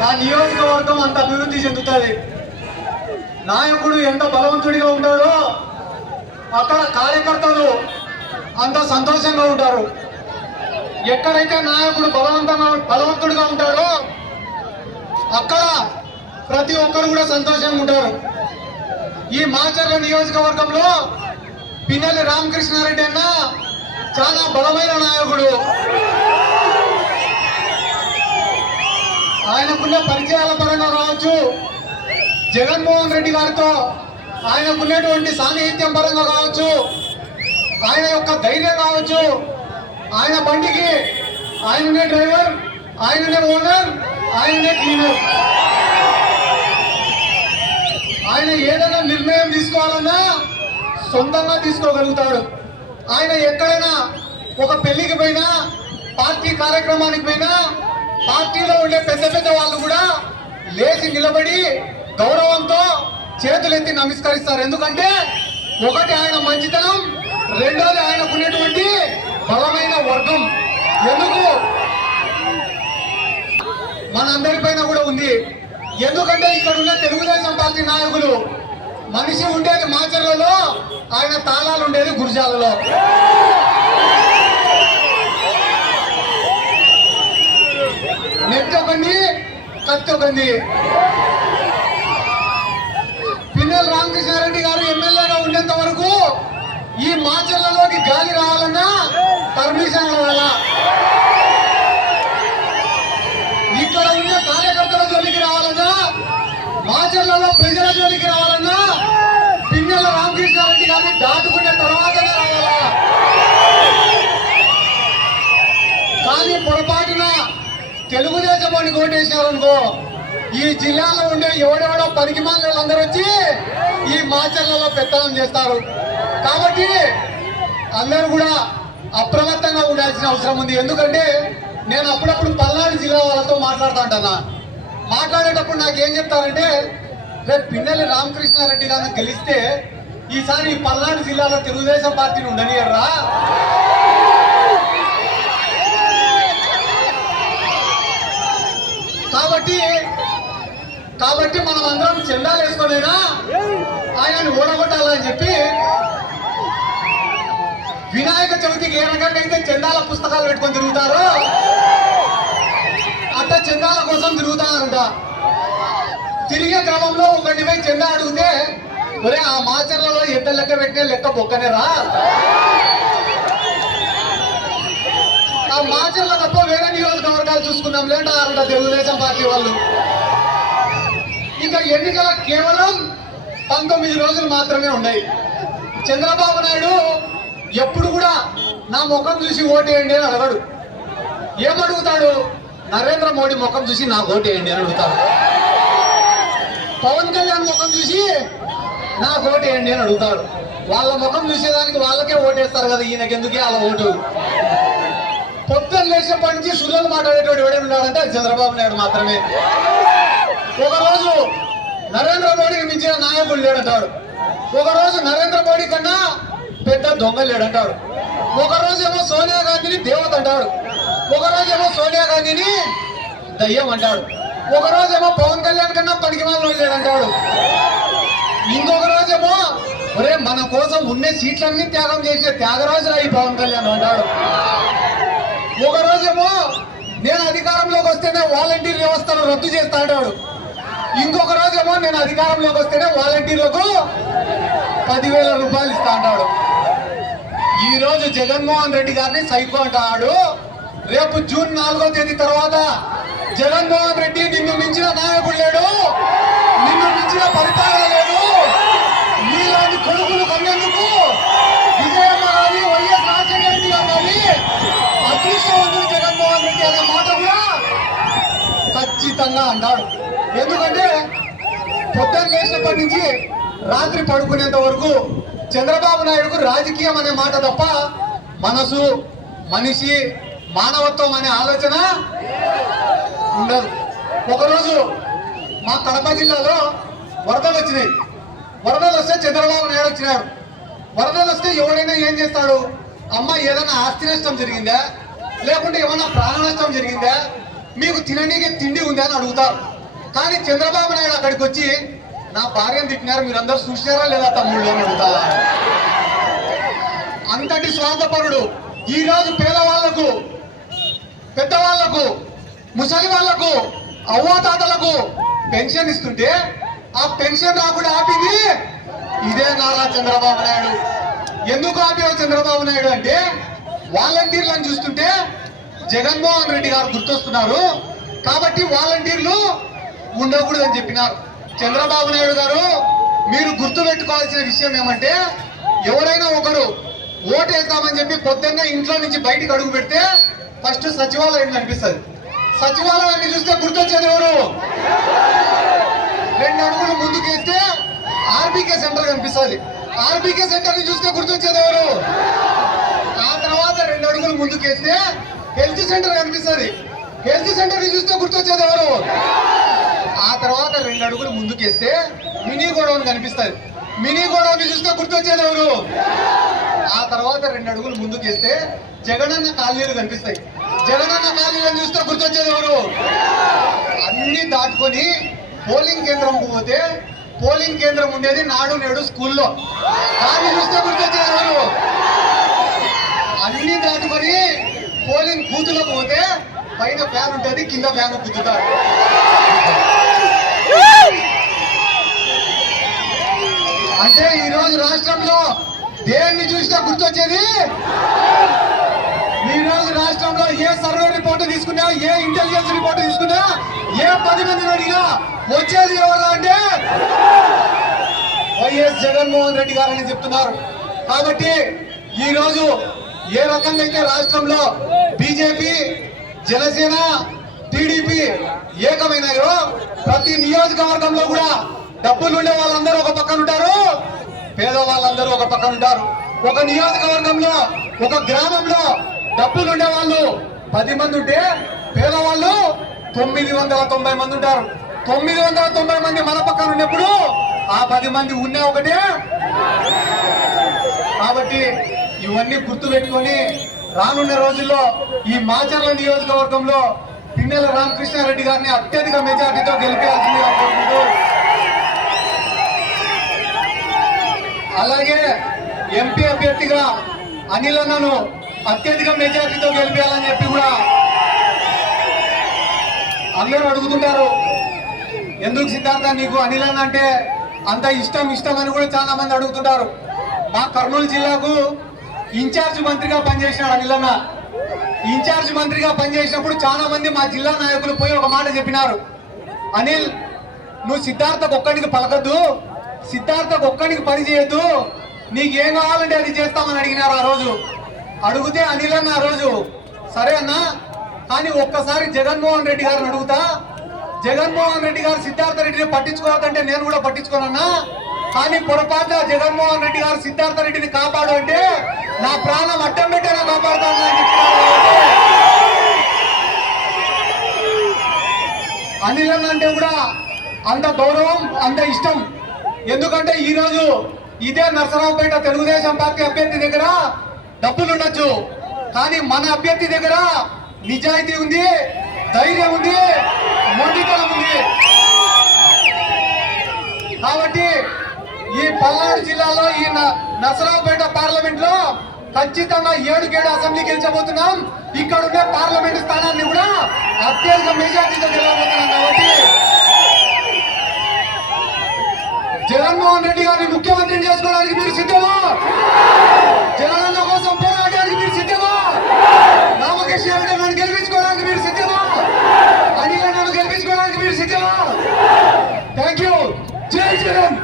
నా నియోజకవర్గం అంత అభివృద్ధి చెందుతుంది. నాయకుడు ఎంత బలవంతుడిగా ఉంటాడో అక్కడ కార్యకర్తలు అంత సంతోషంగా ఉంటారు. ఎక్కడైతే నాయకుడు బలవంతంగా బలవంతుడిగా ఉంటాడో అక్కడ ప్రతి ఒక్కరు కూడా సంతోషంగా ఉంటారు. ఈ మాచర్ల నియోజకవర్గంలో పిన్నెల్లి రామకృష్ణారెడ్డి అన్న చాలా బలమైన నాయకుడు. ఆయనకున్న పరిచయాల పరంగా కావచ్చు జగన్మోహన్ రెడ్డి గారితో ఆయనకున్నటువంటి సాన్నిహిత్యం పరంగా కావచ్చు ఆయన యొక్క ధైర్యం కావచ్చు ఆయన బండికి ఆయననే డ్రైవర్ ఆయననే ఓనర్ ఆయననే క్లీనర్. ఆయన ఏదైనా నిర్ణయం తీసుకోవాలన్నా సొంతంగా తీసుకోగలుగుతాడు. ఆయన ఎక్కడైనా ఒక పెళ్ళికి పోయినా పార్టీ కార్యక్రమానికి పోయినా పార్టీలో ఉండే పెద్ద పెద్ద వాళ్ళు కూడా లేచి నిలబడి గౌరవంతో చేతులెత్తి నమస్కరిస్తారు. ఎందుకంటే ఒకటి ఆయన మంచితనం రెండోది ఆయనకున్నటువంటి బలమైన వర్గం. ఎందుకు? మనందరిపైన కూడా ఉంది. ఎందుకంటే ఇక్కడ ఉన్న తెలుగుదేశం పార్టీ నాయకులు మనిషి ఉండేది మాచర్లలో ఆయన తాళాలు ఉండేది గురిజాలలో. కత్తుకుంది పిన్నెల రామకృష్ణారెడ్డి గారు ఎమ్మెల్యేగా ఉండేంత వరకు ఈ మాచర్లలోకి గాలి రావాలన్నా పర్మిషన్ కావాలా ఇక్కడ ఉన్న కార్యకర్తల జోలికి రావాలన్నా మాచర్లలో ప్రజల జోలికి రావాలన్నా పిన్నెల రామకృష్ణారెడ్డి గారిని దాటుకునే తర్వాతనే రావాలా కానీ పొరపాటున చంద్రబాబుని కోటేసినారనుకో ఈ జిల్లాలో ఉండే ఎవడెవడో పనికి అందరూ వచ్చి ఈ మాచర్లలో పెత్తనం చేస్తారు. కాబట్టి అందరూ కూడా అప్రమత్తంగా ఉండాల్సిన అవసరం ఉంది. ఎందుకంటే నేను అప్పుడప్పుడు పల్నాడు జిల్లా వాళ్ళతో మాట్లాడుతూ ఉంటానా? మాట్లాడేటప్పుడు నాకేం చెప్తారంటే రేపు పిన్నెల్లి రామకృష్ణారెడ్డి గారిని గెలిస్తే ఈసారి ఈ పల్నాడు జిల్లాలో తెలుగుదేశం పార్టీని ఉండనియర్రా కాబట్టి కాబట్టి మనం అందరం చెందాలు వేసుకోలేనా ఆయనను ఓడగొట్టాలని చెప్పి వినాయక చవితికి ఏ రకంగా అయితే చందాల పుస్తకాలు పెట్టుకొని తిరుగుతారో అట్ట చందాల కోసం తిరుగుతారంట. తిరిగే క్రమంలో ఒకటి పోయి చందా అడిగితే ఒరే ఆ మాచర్లలో ఎంత లెక్క పెట్టిన లెక్క బొక్కనేరా ఆ మాచర్ల తప్ప వేరే నియోజకవర్గాలు లేదా లేంటారంట తెలుగుదేశం పార్టీ వాళ్ళు. ఇంకా ఎన్నికల కేవలం పంతొమ్మిది రోజులు మాత్రమే ఉన్నాయి. చంద్రబాబు నాయుడు ఎప్పుడు కూడా నా ముఖం చూసి ఓటేయండి అని అడగడు. ఏమడుగుతాడు? నరేంద్ర మోడీ ముఖం చూసి నా ఓటేయండి అని అడుగుతాడు. పవన్ కళ్యాణ్ ముఖం చూసి నా ఓటేయండి అని అడుగుతాడు. వాళ్ళ ముఖం చూసేదానికి వాళ్ళకే ఓటేస్తారు కదా ఈయనకెందుకే వాళ్ళ అలా ఓటు? పొద్దున్న లేచినప్పటి నుంచి సుల్లలు మాట్లాడేటువంటి వాడే ఉన్నాడంటే అది చంద్రబాబు నాయుడు మాత్రమే. ఒకరోజు నరేంద్ర మోడీకి మించిన నాయకుడు లేడంటాడు. ఒకరోజు నరేంద్ర మోడీ కన్నా పెద్ద దొంగ లేడంటాడు. ఒకరోజు ఏమో సోనియా గాంధీని దేవత అంటాడు. ఒకరోజు ఏమో సోనియా గాంధీని దయ్యం అంటాడు. ఒకరోజు ఏమో పవన్ కళ్యాణ్ కన్నా పనికి మాలు లేడంటాడు. ఇంకొక రోజేమో ఒరే మన కోసం ఉండే సీట్లన్నీ త్యాగం చేసే త్యాగరాజురా ఈ పవన్ కళ్యాణ్ అంటాడు. ఒక రోజేమో నేను అధికారంలోకి వస్తేనే వాలంటీర్ వ్యవస్థను రద్దు చేస్తా ఇంకొక రోజేమో నేను అధికారంలోకి వస్తేనే వాలంటీర్లకు పదివేల రూపాయలు ఇస్తా అంటాడు. ఈరోజు జగన్మోహన్ రెడ్డి గారిని సైకో అంటాడు. రేపు జూన్ నాలుగో తేదీ తర్వాత జగన్మోహన్ రెడ్డి నిన్ను మించిన నాయకుడు లేడు. నిన్ను మించిన పరిపాలన లేదు నీలాంటి కొడుకులు కన్నేందుకు? ఖచ్చితంగా అన్నాడు. ఎందుకంటే పొద్దున్న లేచినప్పటి నుంచి రాత్రి పడుకునేంత వరకు చంద్రబాబు నాయుడుకు రాజకీయం అనే మాట తప్ప మనసు మనిషి మానవత్వం అనే ఆలోచన ఉండదు. ఒకరోజు మా కడప జిల్లాలో వరదలు వచ్చినాయి. వరదలు వస్తే చంద్రబాబు నాయుడు వచ్చినాడు. వరదలు వస్తే ఎవడైనా ఏం చేస్తాడు? అమ్మ ఏదైనా ఆస్తి నష్టం జరిగిందా? లేకుంటే ఏమైనా ప్రాణ నష్టం జరిగిందా? మీకు తిననీకి తిండి ఉంది అని అడుగుతారు కానీ చంద్రబాబు నాయుడు అక్కడికి వచ్చి నా భార్యను తిట్టినారు మీరందరూ చూసినారా లేదా తమ్ముళ్ళు? అని అడుగుతారా అంతటి స్వార్థపరుడు ఈ రోజు పేదవాళ్ళకు పెద్దవాళ్ళకు ముసలి వాళ్ళకు అవ్వాతాతలకు పెన్షన్ ఇస్తుంటే ఆ పెన్షన్ రాకుండా ఆపింది ఇదే నారా చంద్రబాబు నాయుడు. ఎందుకు ఆపేవు చంద్రబాబు నాయుడు అంటే వాలంటీర్లను చూస్తుంటే జగన్మోహన్ రెడ్డి గారు గుర్తొస్తున్నారు. కాబట్టి వాలంటీర్లు ఉండకూడదని చెప్పినారు. చంద్రబాబు నాయుడు గారు మీరు గుర్తు పెట్టుకోవాల్సిన విషయం ఏమంటే ఎవరైనా ఒకరు ఓటేద్దామని చెప్పి పొద్దున్న ఇంట్లో నుంచి బయటికి అడుగు పెడితే ఫస్ట్ సచివాలయం కనిపిస్తుంది సచివాలయాన్ని చూస్తే గుర్తొచ్చేది ఎవరు? రెండు అడుగులు ముందుకేస్తే ఆర్బీకే సెంటర్ కనిపిస్తుంది. ఆర్బీకే సెంటర్ని చూస్తే గుర్తొచ్చేది ఎవరు? ఆ తర్వాత రెండు అడుగులు ముందుకేస్తే హెల్త్ సెంటర్ కనిపిస్తుంది. హెల్త్ సెంటర్ని చూస్తే గుర్తొచ్చేది ఎవరు? ఆ తర్వాత రెండు అడుగులు ముందుకేస్తే మినీ గోడౌన్ కనిపిస్తుంది. మినీ గోడౌన్ చూస్తే గుర్తొచ్చేది ఎవరు? ఆ తర్వాత రెండు అడుగులు ముందుకేస్తే జగనన్న కాలనీలు కనిపిస్తాయి. జగనన్న కాలనీలను చూస్తే గుర్తొచ్చేది ఎవరు? అన్ని దాటుకొని పోలింగ్ కేంద్రం పోతే పోలింగ్ కేంద్రం ఉండేది నాడు నేడు స్కూల్లో. దాన్ని చూస్తే గుర్తొచ్చేది ఎవరు? అన్ని దాటుకొని పోలింగ్ బూతులకు పోతే పైన ఫ్యాన్ ఉంటుంది కింద ఫ్యాన్ గుద్దుతారు. అంటే ఈరోజు రాష్ట్రంలో దేన్ని చూసినా గుర్తొచ్చేది? ఈ రోజు రాష్ట్రంలో ఏ సర్వే రిపోర్ట్ తీసుకున్నా ఏ ఇంటెలిజెన్స్ రిపోర్ట్ తీసుకున్నా ఏ పది మందిని అడిగా వచ్చేది ఎవరు అంటే వైఎస్ జగన్మోహన్ రెడ్డి గారని చెప్తున్నారు. కాబట్టి ఈ రోజు ఏ రకంగా అయితే రాష్ట్రంలో బీజేపీ జనసేన టీడీపీ ఏకమైనాయో ప్రతి నియోజకవర్గంలో కూడా డబ్బులు ఉండే వాళ్ళందరూ ఒక పక్కన ఉంటారు. పేదవాళ్ళందరూ ఒక పక్కన ఉంటారు. ఒక నియోజకవర్గంలో ఒక గ్రామంలో డబ్బులు ఉండే వాళ్ళు పది మంది ఉంటే పేదవాళ్ళు తొమ్మిది వందల తొంభై మంది ఉంటారు. తొమ్మిది వందల తొంభై మంది మన పక్కన ఉన్నప్పుడు ఆ పది మంది ఉన్నా ఒకటే. కాబట్టి ఇవన్నీ గుర్తు పెట్టుకొని రానున్న రోజుల్లో ఈ మాచర్ల నియోజకవర్గంలో పిన్నెల రామకృష్ణారెడ్డి గారిని అత్యధిక మెజార్టీతో గెలిపేయాల్సిందిగా కోరుకుంటూ అలాగే ఎంపీ అభ్యర్థిగా అనిల్ అన్నను అత్యధిక మెజార్టీతో గెలిపేయాలని చెప్పి కూడా అందరూ అడుగుతుంటారు. ఎందుకు సిద్ధార్థ నీకు అనిల్ అన్న అంటే అంత ఇష్టం ఇష్టం అని కూడా చాలా మంది అడుగుతుంటారు. మా కర్నూలు జిల్లాకు ఇన్ఛార్జ్ మంత్రిగా పనిచేసినాడు అనిలన్న. ఇన్ఛార్జ్ మంత్రిగా పనిచేసినప్పుడు చాలా మంది మా జిల్లా నాయకులు పోయి ఒక మాట చెప్పినారు. అనిల్ నువ్వు సిద్ధార్థకు ఒక్కడికి పలకద్దు సిద్ధార్థకు ఒక్కడికి పని చేయొద్దు నీకు ఏం కావాలంటే అది చేస్తామని అడిగినారు ఆ రోజు. అడిగితే అనిల్ అన్న ఆ రోజు సరే అన్న కానీ ఒక్కసారి జగన్మోహన్ రెడ్డి గారిని అడుగుతా. జగన్మోహన్ రెడ్డి గారు సిద్ధార్థ రెడ్డిని పట్టించుకోవద్దంటే నేను కూడా పట్టించుకోనన్నా. కానీ పొరపాటున జగన్మోహన్ రెడ్డి గారు సిద్ధార్థ రెడ్డిని కాపాడు అంటే నా ప్రాణం అడ్డం పెట్టేలా కాపాడుతాను అని అనిల్ అంటే కూడా అంత గౌరవం అంత ఇష్టం. ఎందుకంటే ఈరోజు ఇదే నరసరావుపేట తెలుగుదేశం పార్టీ అభ్యర్థి దగ్గర డబ్బులు ఉండొచ్చు. కానీ మన అభ్యర్థి దగ్గర నిజాయితీ ఉంది ధైర్యం ఉంది మొండితనం ఉంది. కాబట్టి ఈ పల్నాడు జిల్లాలో ఈ నసరాపేట పార్లమెంట్లో ఖచ్చితంగా ఏడుకేడు అసెంబ్లీ గెలిచబోతున్నాం. ఇక్కడ ఉండే పార్లమెంట్ స్థానాన్ని కూడా అత్యధిక మెజార్టీతో గెలవబోతున్నాం కాబట్టి జగన్మోహన్ రెడ్డి గారిని ముఖ్యమంత్రిని చేసుకోవడానికి మీరు సిద్ధమా? జగనన్న కోసం పోరాడడానికి మీరు సిద్ధమా? రామకృష్ణ రెడ్డి గారిని గెలిపించుకోవడానికి మీరు సిద్ధమా? అనిల్ నన్ను గెలిపించుకోవడానికి మీరు సిద్ధమా? Thank you. జై జగన్.